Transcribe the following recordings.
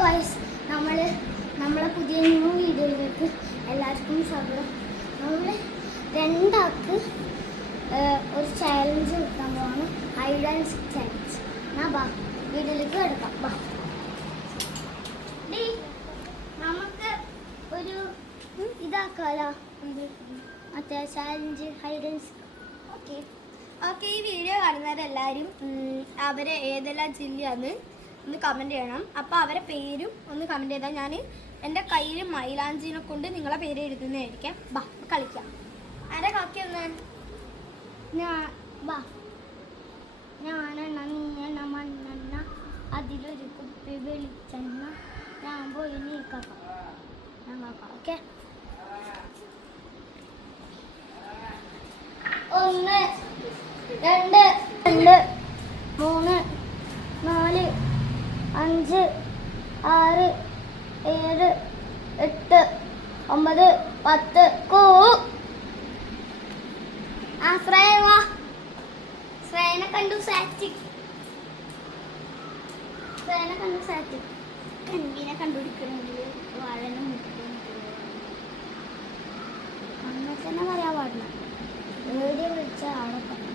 Guys, നമ്മളെ പുതിയ new വീഡിയോയിലേക്ക് എല്ലാവർക്കും സ്വാഗതം. നമ്മൾ രണ്ടാൾക്ക് ഒരു ചാലഞ്ച് കിട്ടാൻ പോവാണ്, ഹൈഡ് ആൻഡ് സീക്ക് ചാലഞ്ച്. എന്നാ ബാ വീഡിയോയിലേക്ക് കിടക്കാം. ബാ നമുക്ക് ഒരു ഇതാക്കാലോ, മറ്റേ challenge hide and seek. Okay, ഈ വീഡിയോ കാണുന്നവരെല്ലാവരും അവരെ ഏതെല്ലാം ജില്ലയാന്ന് ഒന്ന് കമൻറ്റ് ചെയ്യണം. അപ്പോൾ അവരെ പേരും ഒന്ന് കമൻറ്റ് ചെയ്താൽ ഞാൻ എൻ്റെ കയ്യിൽ മൈലാഞ്ചിനെ കൊണ്ട് നിങ്ങളെ പേര് എഴുതുന്നതായിരിക്കാം. ബാ കളിക്കാം. ആരെ കാക്കി ഒന്ന് ഞാനെണ്ണ നീയെണ്ണ മണ്ണെണ്ണ അതിലൊരു കുപ്പി വെളിച്ചെണ്ണ ഞാൻ പോയി നീക്കാം. ഓക്കെ, 1 2 3 4 5 6 7 8 9 10 കൂ. ശ്രേയനെ കണ്ടു സാറ്റിക്. എന്നെ കണ്ടുപിടിക്കണമെങ്കിൽ വാഴനെ അങ്ങനെ തന്നെ പറയാൻ പാടില്ല. വീഡിയോ വിളിച്ച ആളെ പറഞ്ഞു.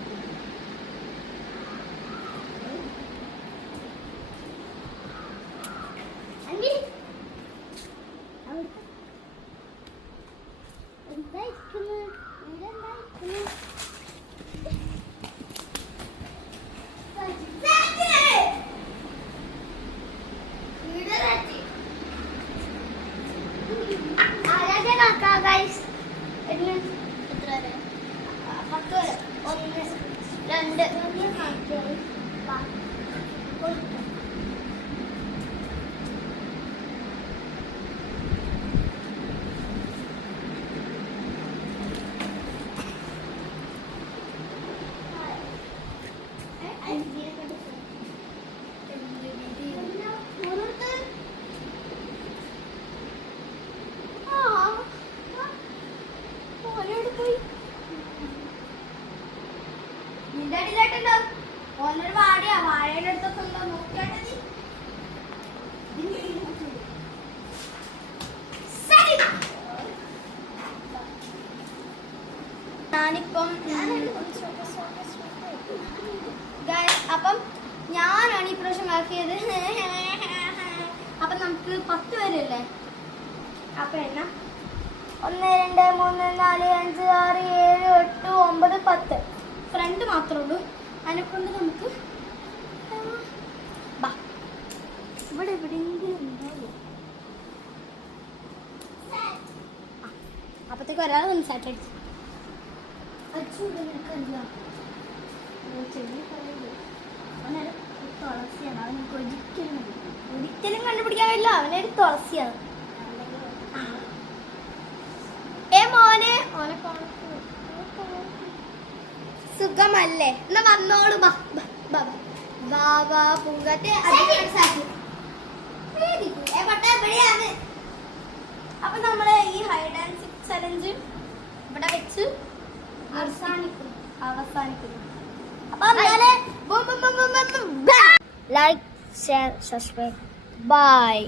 ഓനൊരു വാഴയാ, വാഴയുടെ അടുത്തൊക്കെ ഉണ്ടോ നോക്കിയാട്ടത്. ഞാനിപ്പം അപ്പം ഞാനാണ് ഈ പ്രാവശ്യം ആക്കിയത്. അപ്പൊ നമുക്ക് 10 പേരല്ലേ? അപ്പൊ എന്നാ 1 2 3 4 5 6 7 8 9 10 ഫ്രണ്ട് മാത്രമേ ഉള്ളൂ. അതിനെക്കൊണ്ട് നമുക്ക് ഇവിടെ എവിടെയെങ്കിലും ഉണ്ടാവും. അപ്പത്തേക്ക് ഒരാൾ സംസാരിച്ചു. തുളസിയാണ്, അവനക്ക് ഒരിക്കലും കണ്ടുപിടിക്കാൻ പറ്റില്ല. അവനൊരു തുളസിയാണ്. മോനെ സുഖമല്ലേ? എന്നാ വന്നോളൂ. പൂങ്കട്ടെ. അപ്പൊ നമ്മള് ഈ ഹൈഡ് ആൻഡ് സീക്ക് ചലഞ്ച് ഇവിടെ വെച്ച് അവസാനിക്കുന്നു. അപ്പൊ ലൈക്ക്, ഷെയർ, സബ്സ്ക്രൈബ്. ബൈ.